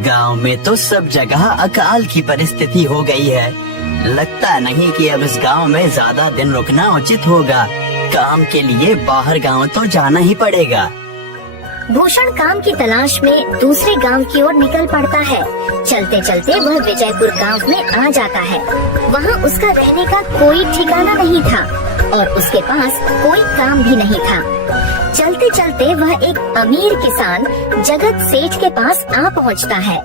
गांव में तो सब जगह अकाल की परिस्थिति हो गई है। लगता नहीं कि अब इस गांव में ज्यादा दिन रुकना उचित होगा। काम के लिए बाहर गांव तो जाना ही पड़ेगा। भूषण काम की तलाश में दूसरे गांव की ओर निकल पड़ता है। चलते चलते वह विजयपुर गांव में आ जाता है। वहां उसका रहने का कोई ठिकाना नहीं था और उसके पास कोई काम भी नहीं था। चलते चलते वह एक अमीर किसान जगत सेठ के पास आ पहुंचता है।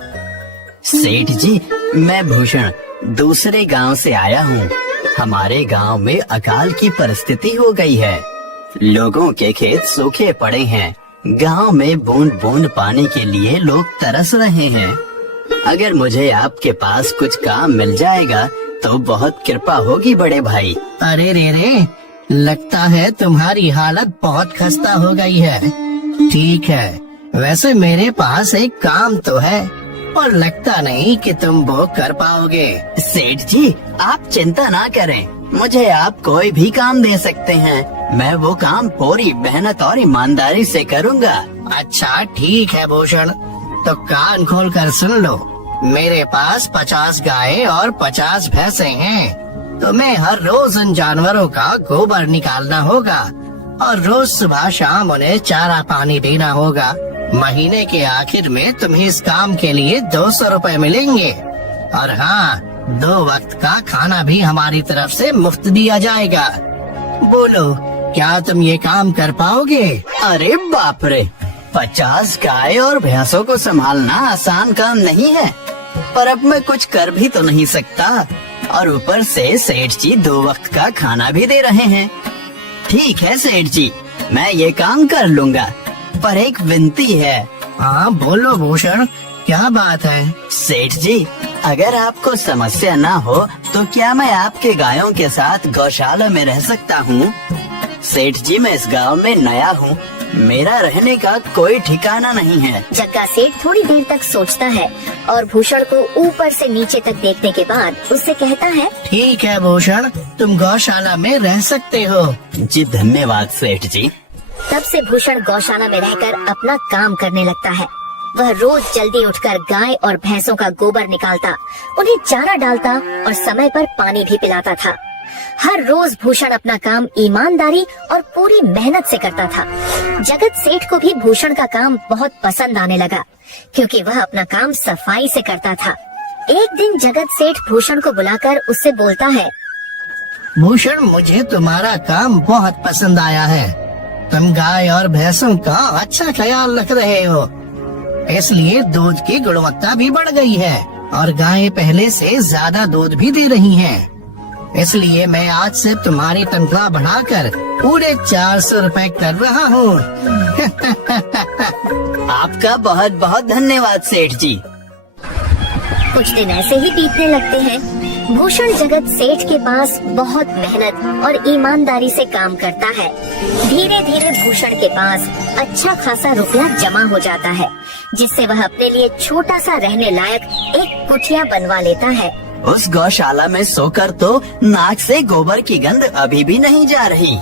सेठ जी, मैं भूषण दूसरे गांव से आया हूँ। हमारे गांव में अकाल की परिस्थिति हो गई है। लोगों के खेत सूखे पड़े हैं। गांव में बूंद बूंद पानी के लिए लोग तरस रहे हैं। अगर मुझे आपके पास कुछ काम मिल जाएगा तो बहुत कृपा होगी बड़े भाई। अरे रे, लगता है तुम्हारी हालत बहुत खस्ता हो गई है। ठीक है, वैसे मेरे पास एक काम तो है और लगता नहीं कि तुम वो कर पाओगे। सेठ जी, आप चिंता ना करें, मुझे आप कोई भी काम दे सकते हैं। मैं वो काम पूरी मेहनत और ईमानदारी से करूँगा। अच्छा ठीक है भूषण, तो कान खोल कर सुन लो। मेरे पास 50 गायें और 50 भैंसे हैं। तुम्हें हर रोज उन जानवरों का गोबर निकालना होगा और रोज सुबह शाम उन्हें चारा पानी देना होगा। महीने के आखिर में तुम्हें इस काम के लिए 200 रुपए मिलेंगे और हाँ, 2 वक्त का खाना भी हमारी तरफ से मुफ्त दिया जाएगा। बोलो, क्या तुम ये काम कर पाओगे? अरे बाप रे, 50 गाय और भैंसों को संभालना आसान काम नहीं है, पर अब मैं कुछ कर भी तो नहीं सकता। और ऊपर से सेठ जी 2 वक्त का खाना भी दे रहे हैं। ठीक है सेठ जी, मैं ये काम कर लूँगा, पर एक विनती है। हाँ बोलो भूषण, क्या बात है? सेठ जी, अगर आपको समस्या ना हो तो क्या मैं आपके गायों के साथ गौशाला में रह सकता हूँ? सेठ जी, मैं इस गांव में नया हूँ, मेरा रहने का कोई ठिकाना नहीं है। जग्गा सेठ थोड़ी देर तक सोचता है और भूषण को ऊपर से नीचे तक देखने के बाद उससे कहता है, ठीक है भूषण, तुम गौशाला में रह सकते हो। जी धन्यवाद सेठ जी। तब से भूषण गौशाला में रहकर अपना काम करने लगता है। वह रोज जल्दी उठकर गाय और भैंसों का गोबर निकालता, उन्हें चारा डालता और समय पर पानी भी पिलाता था। हर रोज भूषण अपना काम ईमानदारी और पूरी मेहनत से करता था। जगत सेठ को भी भूषण का काम बहुत पसंद आने लगा, क्योंकि वह अपना काम सफाई से करता था। एक दिन जगत सेठ भूषण को बुलाकर उससे बोलता है, भूषण, मुझे तुम्हारा काम बहुत पसंद आया है। तुम गाय और भैंसों का अच्छा ख्याल रख रहे हो, इसलिए दूध की गुणवत्ता भी बढ़ गई है और गायें पहले से ज्यादा दूध भी दे रही हैं। इसलिए मैं आज से तुम्हारी तनख्वाह बढ़ाकर पूरे 400 रुपए कर रहा हूँ। आपका बहुत बहुत धन्यवाद सेठ जी। कुछ दिन ऐसे ही बीतने लगते हैं। भूषण जगत सेठ के पास बहुत मेहनत और ईमानदारी से काम करता है। धीरे धीरे भूषण के पास अच्छा खासा रुपया जमा हो जाता है, जिससे वह अपने लिए छोटा सा रहने लायक एक कुटिया बनवा लेता है। उस गौशाला में सोकर तो नाक से गोबर की गंध अभी भी नहीं जा रही।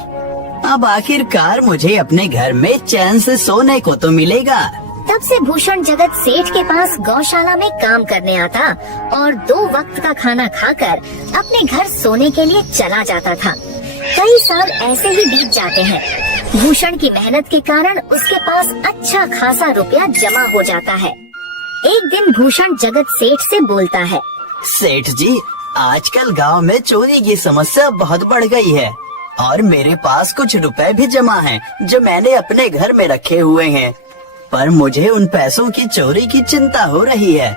अब आखिरकार मुझे अपने घर में चैन से सोने को तो मिलेगा। तब से भूषण जगत सेठ के पास गौशाला में काम करने आता और 2 वक्त का खाना खाकर अपने घर सोने के लिए चला जाता था। कई साल ऐसे ही बीत जाते हैं। भूषण की मेहनत के कारण उसके पास अच्छा खासा रुपया जमा हो जाता है। एक दिन भूषण जगत सेठ से बोलता है, सेठ जी, आजकल गांव में चोरी की समस्या बहुत बढ़ गई है और मेरे पास कुछ रुपए भी जमा हैं जो मैंने अपने घर में रखे हुए हैं, पर मुझे उन पैसों की चोरी की चिंता हो रही है।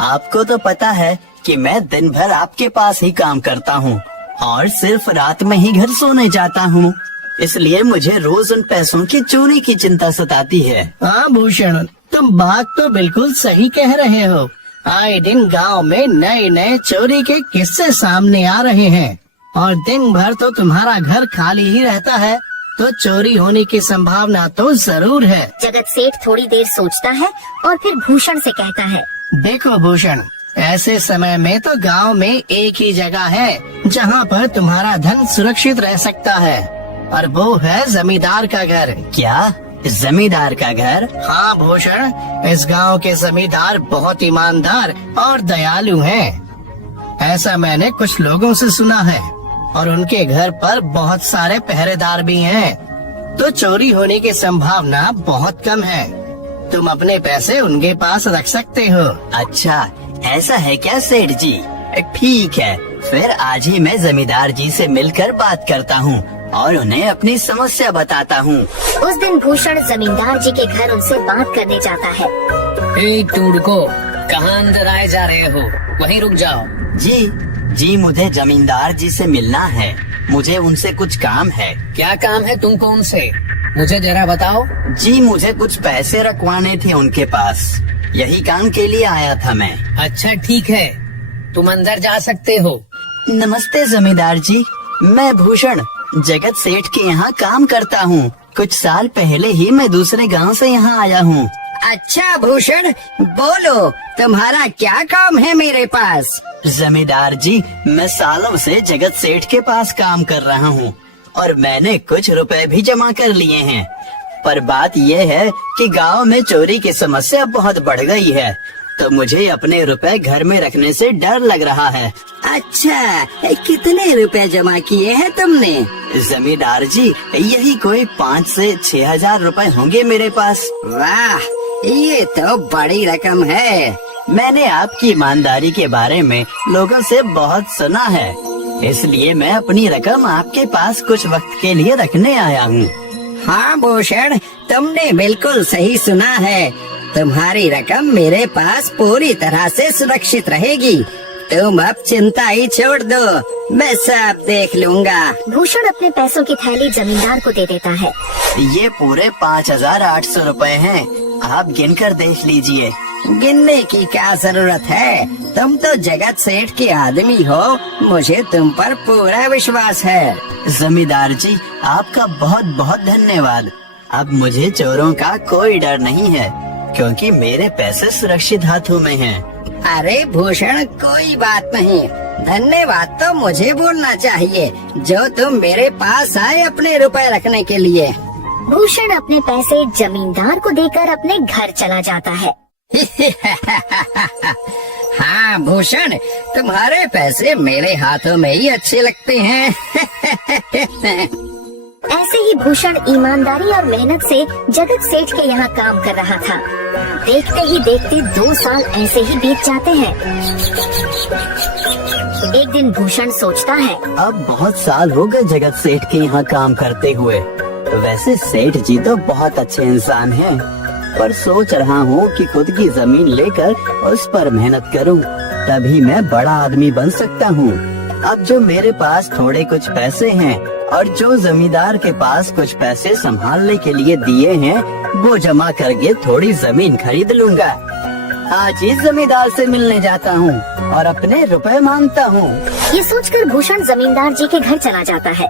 आपको तो पता है कि मैं दिन भर आपके पास ही काम करता हूँ और सिर्फ रात में ही घर सोने जाता हूँ, इसलिए मुझे रोज उन पैसों की चोरी की चिंता सताती है। हाँ भूषण, तुम बात तो बिल्कुल सही कह रहे हो। आए दिन गांव में नए नए चोरी के किस्से सामने आ रहे हैं और दिन भर तो तुम्हारा घर खाली ही रहता है, तो चोरी होने की संभावना तो जरूर है। जगत सेठ थोड़ी देर सोचता है और फिर भूषण से कहता है, देखो भूषण, ऐसे समय में तो गांव में एक ही जगह है जहां पर तुम्हारा धन सुरक्षित रह सकता है, और वो है जमींदार का घर। क्या जमींदार का घर? हाँ भूषण, इस गांव के जमींदार बहुत ईमानदार और दयालु हैं। ऐसा मैंने कुछ लोगों से सुना है, और उनके घर पर बहुत सारे पहरेदार भी हैं, तो चोरी होने की संभावना बहुत कम है। तुम अपने पैसे उनके पास रख सकते हो। अच्छा, ऐसा है क्या सेठ जी? ठीक है, फिर आज ही मैं जमींदार जी से मिलकर बात करता हूँ और उन्हें अपनी समस्या बताता हूँ। उस दिन भूषण जमींदार जी के घर उनसे बात करने जाता है। टूडको, कहाँ अंदर आए जा रहे हो? वहीं रुक जाओ। जी, मुझे जमींदार जी से मिलना है। मुझे उनसे कुछ काम है। क्या काम है तुमको उनसे? मुझे जरा बताओ। जी, मुझे कुछ पैसे रखवाने थे उनके पास, यही काम के लिए आया था मैं। अच्छा ठीक है, तुम अंदर जा सकते हो। नमस्ते जमींदार जी, मैं भूषण जगत सेठ के यहाँ काम करता हूँ। कुछ साल पहले ही मैं दूसरे गांव से यहाँ आया हूँ। अच्छा भूषण, बोलो तुम्हारा क्या काम है मेरे पास? जमींदार जी, मैं सालों से जगत सेठ के पास काम कर रहा हूँ और मैंने कुछ रुपए भी जमा कर लिए हैं। पर बात यह है कि गांव में चोरी की समस्या बहुत बढ़ गई है, तो मुझे अपने रुपए घर में रखने से डर लग रहा है। अच्छा, कितने रुपए जमा किए हैं तुमने? जमींदार जी, यही कोई 5 से 6 हजार रुपए होंगे मेरे पास। वाह, ये तो बड़ी रकम है। मैंने आपकी ईमानदारी के बारे में लोगों से बहुत सुना है, इसलिए मैं अपनी रकम आपके पास कुछ वक्त के लिए रखने आया हूँ। हाँ भूषण, तुमने बिल्कुल सही सुना है। तुम्हारी रकम मेरे पास पूरी तरह से सुरक्षित रहेगी। तुम अब चिंता ही छोड़ दो, मैं सब देख लूँगा। भूषण अपने पैसों की थैली जमींदार को दे देता है। ये पूरे 5,800 रुपए हैं, आप गिन कर देख लीजिए। गिनने की क्या जरूरत है? तुम तो जगत सेठ के आदमी हो, मुझे तुम पर पूरा विश्वास है। जमींदार जी, आपका बहुत बहुत धन्यवाद। अब मुझे चोरों का कोई डर नहीं है, क्योंकि मेरे पैसे सुरक्षित हाथों में हैं। अरे भूषण, कोई बात नहीं, धन्यवाद तो मुझे बोलना चाहिए, जो तुम मेरे पास आए अपने रुपए रखने के लिए। भूषण अपने पैसे जमींदार को देकर अपने घर चला जाता है। हाँ भूषण, तुम्हारे पैसे मेरे हाथों में ही अच्छे लगते हैं। ऐसे ही भूषण ईमानदारी और मेहनत से जगत सेठ के यहाँ काम कर रहा था। देखते ही देखते 2 साल ऐसे ही बीत जाते हैं। एक दिन भूषण सोचता है, अब बहुत साल हो गए जगत सेठ के यहाँ काम करते हुए। वैसे सेठ जी तो बहुत अच्छे इंसान हैं, पर सोच रहा हूँ कि खुद की जमीन लेकर उस पर मेहनत करूँ, तभी मैं बड़ा आदमी बन सकता हूँ। अब जो मेरे पास थोड़े कुछ पैसे हैं और जो जमींदार के पास कुछ पैसे संभालने के लिए दिए हैं, वो जमा करके थोड़ी जमीन खरीद लूँगा। आज ही जमींदार से मिलने जाता हूँ और अपने रुपए मांगता हूँ। ये सोचकर भूषण जमींदार जी के घर चला जाता है।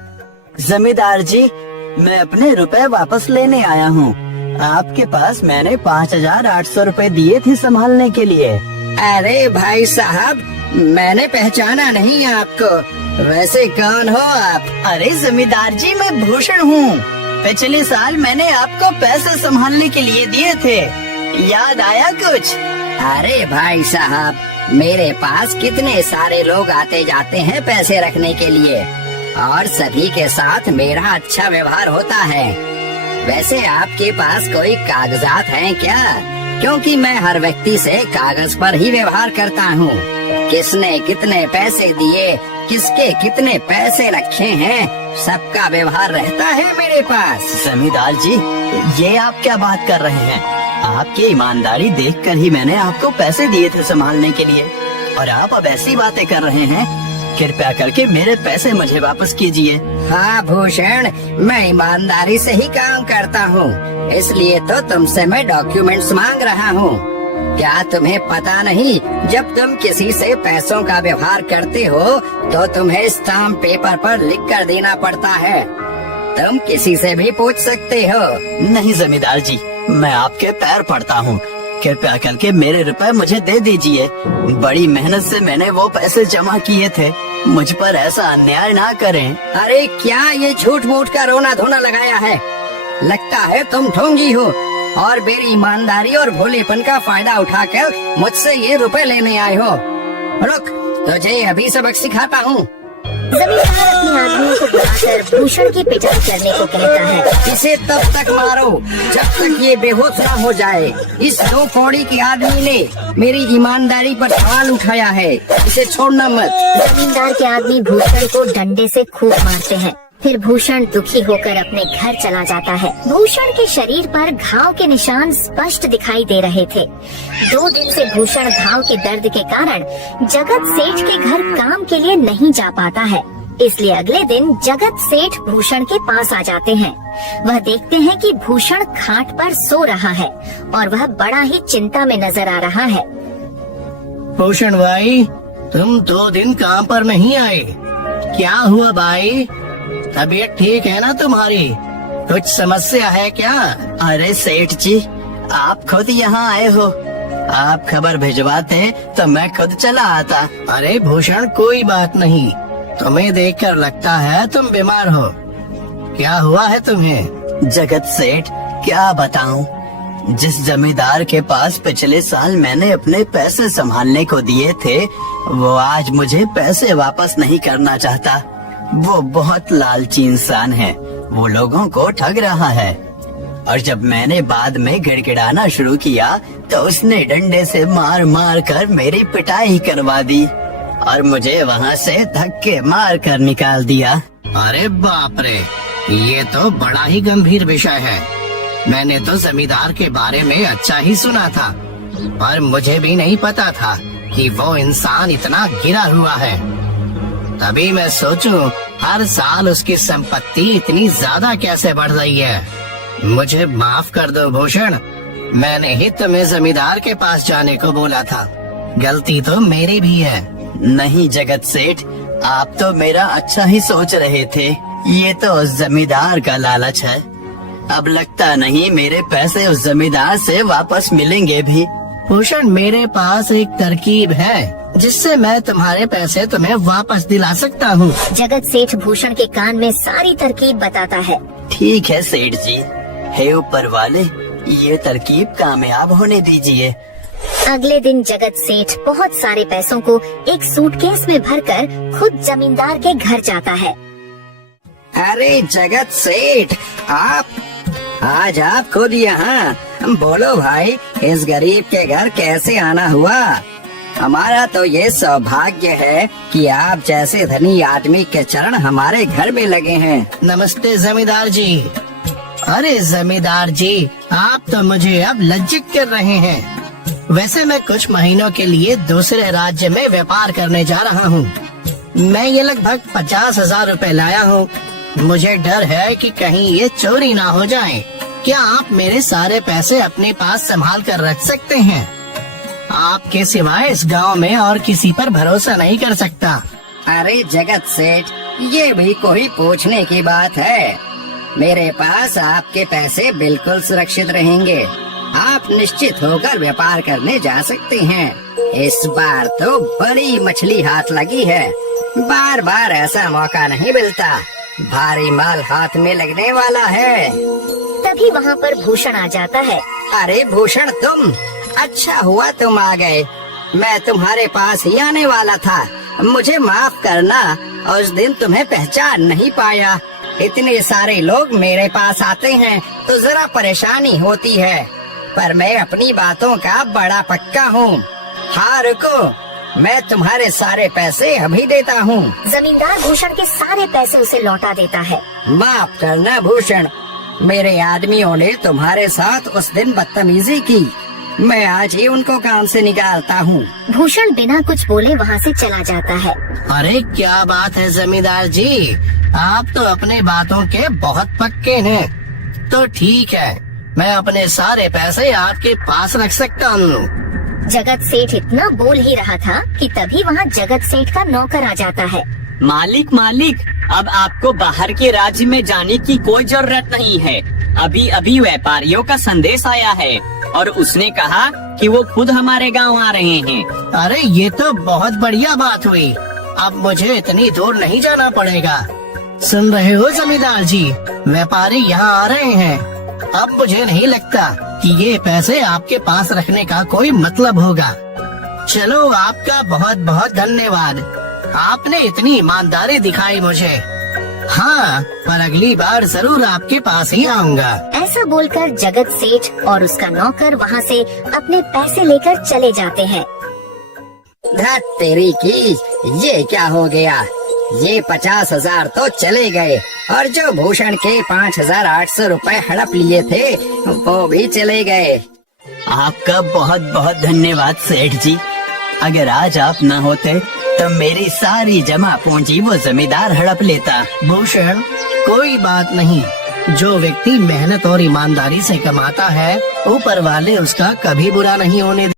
जमींदार जी, मैं अपने रुपए वापस लेने आया हूँ। आपके पास मैंने 5,800 रुपए दिए थे संभालने के लिए। अरे भाई साहब, मैंने पहचाना नहीं आपको, वैसे कौन हो आप? अरे जमींदार जी, मैं भूषण हूँ। पिछले साल मैंने आपको पैसे संभालने के लिए दिए थे, याद आया कुछ? अरे भाई साहब, मेरे पास कितने सारे लोग आते जाते हैं पैसे रखने के लिए, और सभी के साथ मेरा अच्छा व्यवहार होता है। वैसे आपके पास कोई कागजात हैं क्या? क्योंकि मैं हर व्यक्ति से कागज पर ही व्यवहार करता हूँ। किसने कितने पैसे दिए, किसके कितने पैसे रखे हैं, सबका व्यवहार रहता है मेरे पास। जमींदार जी, ये आप क्या बात कर रहे हैं? आपकी ईमानदारी देखकर ही मैंने आपको पैसे दिए थे संभालने के लिए, और आप अब ऐसी बातें कर रहे हैं। कृपया करके मेरे पैसे मुझे वापस कीजिए। हाँ भूषण, मैं ईमानदारी से ही काम करता हूँ, इसलिए तो तुमसे मैं डॉक्यूमेंट्स मांग रहा हूँ। क्या तुम्हें पता नहीं, जब तुम किसी से पैसों का व्यवहार करते हो तो तुम्हें स्टाम्प पेपर पर लिख कर देना पड़ता है। तुम किसी से भी पूछ सकते हो। नहीं जमींदार जी, मैं आपके पैर पड़ता हूँ, कृपया करके मेरे रुपए मुझे दे दीजिए। बड़ी मेहनत से मैंने वो पैसे जमा किए थे, मुझ पर ऐसा अन्याय ना करें। अरे क्या ये झूठ मूठ का रोना धोना लगाया है? लगता है तुम ढोंगी हो और मेरी ईमानदारी और भोलेपन का फायदा उठाकर मुझसे ये रुपए लेने आए हो। रुक, तुझे अभी सबक सिखाता हूँ। जमींदार अपने आदमियों को बुलाकर भूषण की पिटाई करने को कहता है। इसे तब तक मारो जब तक ये बेहोश ना हो जाए। इस 2 कौड़ी के आदमी ने मेरी ईमानदारी पर सवाल उठाया है, इसे छोड़ना मत। जमींदार के आदमी भूषण को डंडे से खूब मारते हैं। फिर भूषण दुखी होकर अपने घर चला जाता है। भूषण के शरीर पर घाव के निशान स्पष्ट दिखाई दे रहे थे। 2 दिन से भूषण घाव के दर्द के कारण जगत सेठ के घर काम के लिए नहीं जा पाता है। इसलिए अगले दिन जगत सेठ भूषण के पास आ जाते हैं। वह देखते हैं कि भूषण खाट पर सो रहा है और वह बड़ा ही चिंता में नजर आ रहा है। भूषण भाई, तुम 2 दिन काम पर नहीं आए, क्या हुआ भाई? तबीयत ठीक है ना तुम्हारी? कुछ समस्या है क्या? अरे सेठ जी, आप खुद यहाँ आए हो, आप खबर भिजवाते तो मैं खुद चला आता। अरे भूषण, कोई बात नहीं, तुम्हें देखकर लगता है तुम बीमार हो। क्या हुआ है तुम्हें? जगत सेठ, क्या बताऊं, जिस जमींदार के पास पिछले साल मैंने अपने पैसे संभालने को दिए थे, वो आज मुझे पैसे वापस नहीं करना चाहता। वो बहुत लालची इंसान है, वो लोगों को ठग रहा है। और जब मैंने बाद में गिड़गिड़ाना शुरू किया तो उसने डंडे से मार मार कर मेरी पिटाई करवा दी और मुझे वहाँ से धक्के मार कर निकाल दिया। अरे बाप रे, ये तो बड़ा ही गंभीर विषय है। मैंने तो जमींदार के बारे में अच्छा ही सुना था, पर मुझे भी नहीं पता था कि वो इंसान इतना गिरा हुआ है। तभी मैं सोचूं, हर साल उसकी संपत्ति इतनी ज्यादा कैसे बढ़ रही है। मुझे माफ कर दो भूषण, मैंने ही तुम्हें जमींदार के पास जाने को बोला था। गलती तो मेरी भी है। नहीं जगत सेठ, आप तो मेरा अच्छा ही सोच रहे थे, ये तो उस जमींदार का लालच है। अब लगता नहीं मेरे पैसे उस जमींदार से वापस मिलेंगे भी। भूषण, मेरे पास एक तरकीब है जिससे मैं तुम्हारे पैसे तुम्हें वापस दिला सकता हूँ। जगत सेठ भूषण के कान में सारी तरकीब बताता है। ठीक है सेठ जी, हे ऊपर वाले, ये तरकीब कामयाब होने दीजिए। अगले दिन जगत सेठ बहुत सारे पैसों को एक सूटकेस में भरकर खुद जमींदार के घर जाता है। अरे जगत सेठ, आज आप खुद यहाँ? बोलो भाई, इस गरीब के घर कैसे आना हुआ? हमारा तो ये सौभाग्य है कि आप जैसे धनी आदमी के चरण हमारे घर में लगे हैं। नमस्ते जमींदार जी। अरे जमींदार जी, आप तो मुझे अब लज्जित कर रहे हैं। वैसे मैं कुछ महीनों के लिए दूसरे राज्य में व्यापार करने जा रहा हूँ। मैं ये लगभग 50,000 रुपए लाया हूँ। मुझे डर है कि कहीं ये चोरी ना हो जाए। क्या आप मेरे सारे पैसे अपने पास संभाल कर रख सकते हैं? आपके सिवाय इस गांव में और किसी पर भरोसा नहीं कर सकता। अरे जगत सेठ, ये भी कोई पूछने की बात है? मेरे पास आपके पैसे बिल्कुल सुरक्षित रहेंगे। आप निश्चित होकर व्यापार करने जा सकते हैं। इस बार तो बड़ी मछली हाथ लगी है, बार बार ऐसा मौका नहीं मिलता। भारी माल हाथ में लगने वाला है। तभी वहाँ पर भूषण आ जाता है। अरे भूषण, तुम? अच्छा हुआ तुम आ गए, मैं तुम्हारे पास ही आने वाला था। मुझे माफ करना, उस दिन तुम्हें पहचान नहीं पाया। इतने सारे लोग मेरे पास आते हैं तो जरा परेशानी होती है, पर मैं अपनी बातों का बड़ा पक्का हूँ। हाँ रुको, मैं तुम्हारे सारे पैसे अभी देता हूँ। जमींदार भूषण के सारे पैसे उसे लौटा देता है। माफ करना भूषण, मेरे आदमियों ने तुम्हारे साथ उस दिन बदतमीजी की। मैं आज ही उनको काम से निकालता हूँ। भूषण बिना कुछ बोले वहाँ से चला जाता है। अरे क्या बात है जमींदार जी, आप तो अपने बातों के बहुत पक्के हैं। तो ठीक है, मैं अपने सारे पैसे आपके पास रख सकता हूँ। जगत सेठ इतना बोल ही रहा था कि तभी वहाँ जगत सेठ का नौकर आ जाता है। मालिक, अब आपको बाहर के राज्य में जाने की कोई जरूरत नहीं है। अभी अभी व्यापारियों का संदेश आया है और उसने कहा कि वो खुद हमारे गांव आ रहे हैं। अरे ये तो बहुत बढ़िया बात हुई। अब मुझे इतनी दूर नहीं जाना पड़ेगा। सुन रहे हो जमींदार जी, व्यापारी यहाँ आ रहे हैं। अब मुझे नहीं लगता कि ये पैसे आपके पास रखने का कोई मतलब होगा। चलो, आपका बहुत बहुत धन्यवाद। आपने इतनी ईमानदारी दिखाई मुझे। हाँ, पर अगली बार जरूर आपके पास ही आऊँगा। ऐसा बोलकर जगत सेठ और उसका नौकर वहाँ से अपने पैसे लेकर चले जाते हैं। धत तेरी की, ये क्या हो गया? ये 50,000 तो चले गए और जो भूषण के 5,800 रुपए हड़प लिए थे वो भी चले गए। आपका बहुत बहुत धन्यवाद सेठ जी। अगर आज आप न होते तो मेरी सारी जमा पूंजी वो जमींदार हड़प लेता। भूषण, कोई बात नहीं। जो व्यक्ति मेहनत और ईमानदारी से कमाता है, ऊपर वाले उसका कभी बुरा नहीं होने